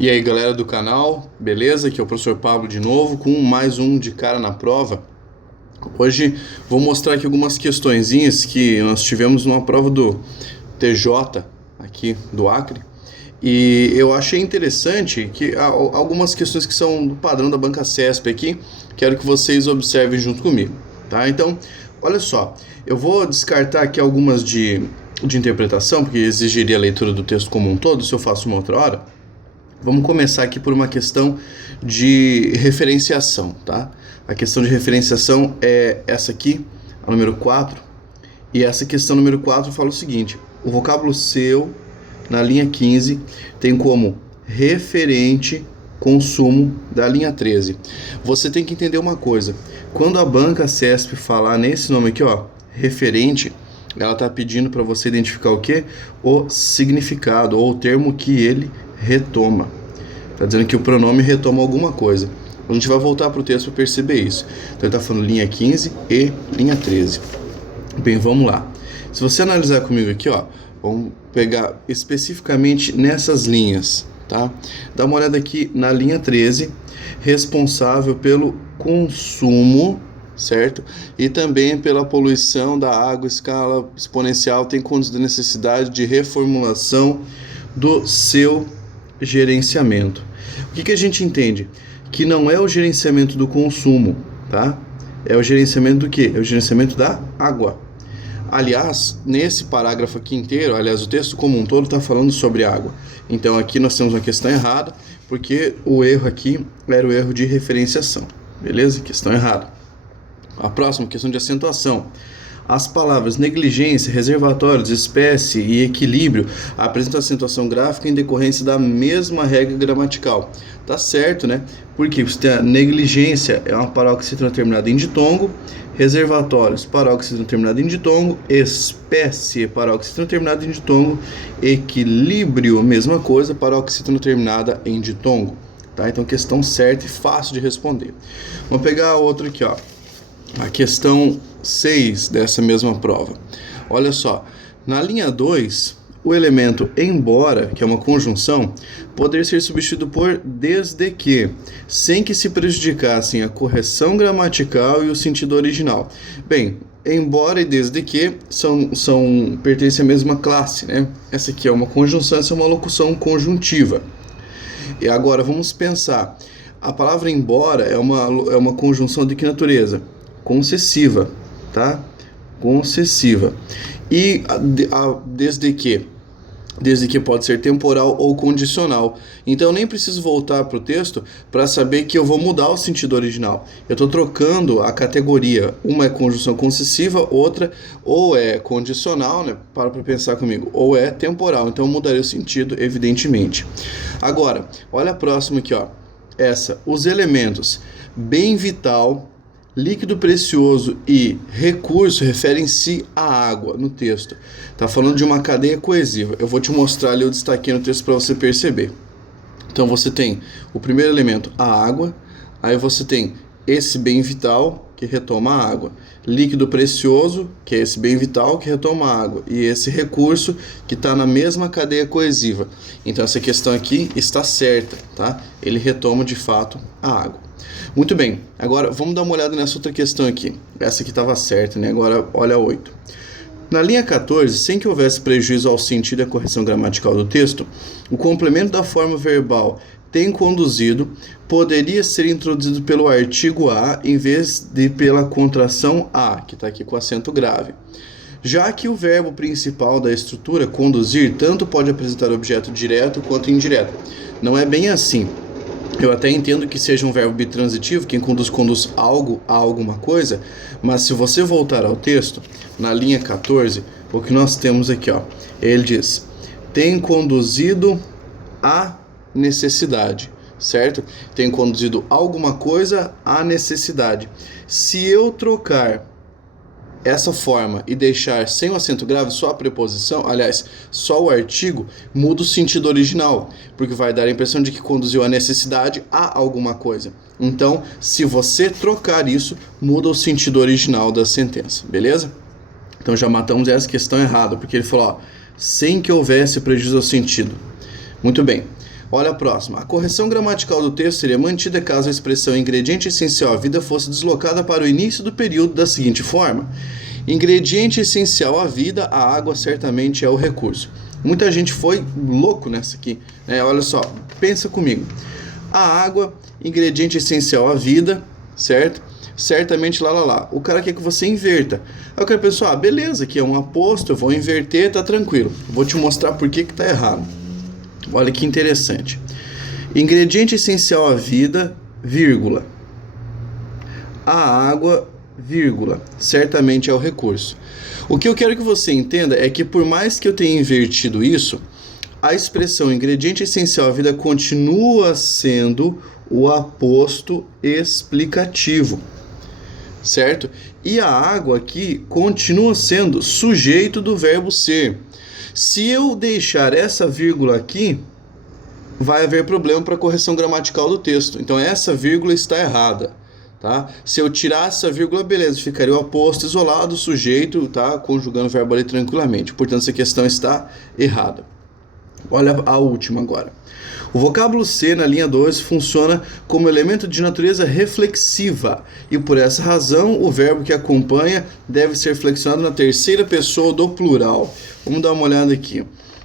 E aí galera do canal, beleza? Aqui é o professor Pablo de novo com mais um de cara na prova. Hoje vou mostrar aqui algumas questõezinhas que nós tivemos numa prova do TJ aqui do Acre. E eu achei interessante que algumas questões que são do padrão da banca CESP aqui, quero que vocês observem junto comigo, tá? Então, olha só, eu vou descartar aqui algumas de interpretação, porque exigiria a leitura do texto como um todo, se eu faço uma outra hora. Vamos começar aqui por uma questão de referenciação, tá? A questão de referenciação é essa aqui, a número 4. E essa questão número 4 fala o seguinte: o vocábulo seu, na linha 15, tem como referente consumo da linha 13. Você tem que entender uma coisa. Quando a banca CESP falar nesse nome aqui, ó, referente, ela está pedindo para você identificar o quê? O significado, ou o termo que ele retoma. Está dizendo que o pronome retoma alguma coisa. A gente vai voltar para o texto para perceber isso. Então ele está falando linha 15 e linha 13. Bem, vamos lá. Se você analisar comigo aqui, ó, vamos pegar especificamente nessas linhas, tá? Dá uma olhada aqui na linha 13, responsável pelo consumo, certo? E também pela poluição da água, escala exponencial, tem condição de necessidade de reformulação do seu gerenciamento. O que a gente entende? Que não é o gerenciamento do consumo, tá? É o gerenciamento do quê? É o gerenciamento da água. Aliás, nesse parágrafo aqui inteiro, o texto como um todo está falando sobre água. Então aqui nós temos uma questão errada, porque o erro aqui era o erro de referenciação. Beleza? Questão errada. A próxima, questão de acentuação. As palavras negligência, reservatórios, espécie e equilíbrio apresentam acentuação gráfica em decorrência da mesma regra gramatical. Tá certo, né? Porque você tem a negligência, é uma paroxítona terminada em ditongo, reservatórios, paroxítona terminada em ditongo, espécie, paroxítona terminada em ditongo, equilíbrio, mesma coisa, paroxítona terminada em ditongo. Tá? Então, questão certa e fácil de responder. Vamos pegar outra aqui, ó. A questão 6 dessa mesma prova. Olha só, na linha 2, o elemento embora, que é uma conjunção, poderia ser substituído por desde que, sem que se prejudicassem a correção gramatical e o sentido original. Bem, embora e desde que pertencem à mesma classe, né? Essa aqui é uma conjunção, essa é uma locução conjuntiva. E agora vamos pensar. A palavra embora é uma conjunção de que natureza? Concessiva, tá? Concessiva. E desde que pode ser temporal ou condicional. Então eu nem preciso voltar para o texto para saber que eu vou mudar o sentido original. Eu estou trocando a categoria. Uma é conjunção concessiva, outra ou é condicional, né? Para pensar comigo, ou é temporal. Então eu mudaria o sentido, evidentemente. Agora, olha a próxima aqui, ó. Os elementos bem vital, líquido precioso e recurso referem-se à água no texto. Está falando de uma cadeia coesiva. Eu vou te mostrar ali, eu destaquei no texto para você perceber. Então você tem o primeiro elemento, a água. Aí você tem esse bem vital, que retoma a água. Líquido precioso, que é esse bem vital, que retoma a água. E esse recurso, que está na mesma cadeia coesiva. Então essa questão aqui está certa, tá? Ele retoma de fato a água. Muito bem, agora vamos dar uma olhada nessa outra questão aqui. Essa aqui estava certa, né? Agora olha a 8. Na linha 14, sem que houvesse prejuízo ao sentido e à correção gramatical do texto, o complemento da forma verbal tem conduzido poderia ser introduzido pelo artigo a em vez de pela contração a, que está aqui com acento grave. Já que o verbo principal da estrutura, conduzir, tanto pode apresentar objeto direto quanto indireto. Não é bem assim. Eu até entendo que seja um verbo bitransitivo, quem conduz algo a alguma coisa, mas se você voltar ao texto, na linha 14, o que nós temos aqui, ó, ele diz, tem conduzido a necessidade, certo? Tem conduzido alguma coisa à necessidade. Se eu trocar essa forma e deixar sem o acento grave só a preposição, aliás, só o artigo, muda o sentido original, porque vai dar a impressão de que conduziu a necessidade a alguma coisa. Então, se você trocar isso, muda o sentido original da sentença, beleza? Então já matamos essa questão errada, porque ele falou, ó, sem que houvesse prejuízo ao sentido. Muito bem. Olha a próxima. A correção gramatical do texto seria mantida caso a expressão ingrediente essencial à vida fosse deslocada para o início do período da seguinte forma: ingrediente essencial à vida, a água certamente é o recurso. Muita gente foi louco nessa aqui, né? Olha só, pensa comigo. A água, ingrediente essencial à vida, certo? Certamente lá. O cara quer que você inverta. Aí eu quero pensar, beleza, aqui é um aposto, eu vou inverter, tá tranquilo. Vou te mostrar por que tá errado. Olha que interessante. Ingrediente essencial à vida, vírgula. A água, vírgula. Certamente é o recurso. O que eu quero que você entenda é que por mais que eu tenha invertido isso, a expressão ingrediente essencial à vida continua sendo o aposto explicativo, certo? E a água aqui continua sendo sujeito do verbo ser. Se eu deixar essa vírgula aqui, vai haver problema para a correção gramatical do texto. Então essa vírgula está errada, tá? Se eu tirar essa vírgula, beleza, ficaria o aposto isolado, sujeito, tá? Conjugando o verbo ali tranquilamente. Portanto, essa questão está errada. Olha a última agora. O vocábulo ser na linha 2 funciona como elemento de natureza reflexiva e por essa razão o verbo que acompanha deve ser flexionado na terceira pessoa do plural. Vamos dar uma olhada aqui.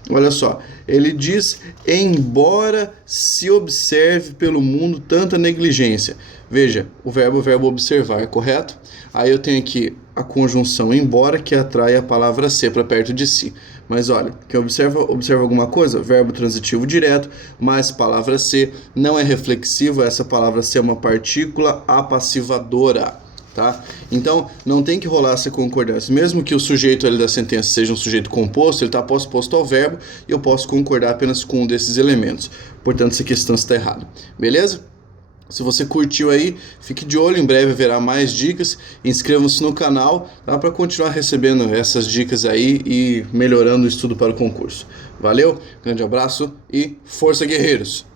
Olha só, ele diz, embora se observe pelo mundo tanta negligência. Veja, o verbo observar, correto? Aí eu tenho aqui a conjunção embora, que atrai a palavra ser para perto de si. Mas olha, quem observa alguma coisa? Verbo transitivo direto, mais palavra ser, não é reflexivo, essa palavra ser é uma partícula apassivadora. Tá? Então, não tem que rolar essa concordância. Mesmo que o sujeito ali da sentença seja um sujeito composto, ele está posto ao verbo e eu posso concordar apenas com um desses elementos. Portanto, essa questão está errada. Beleza? Se você curtiu aí, fique de olho, em breve haverá mais dicas. Inscreva-se no canal, tá? Para continuar recebendo essas dicas aí e melhorando o estudo para o concurso. Valeu, grande abraço e força, guerreiros!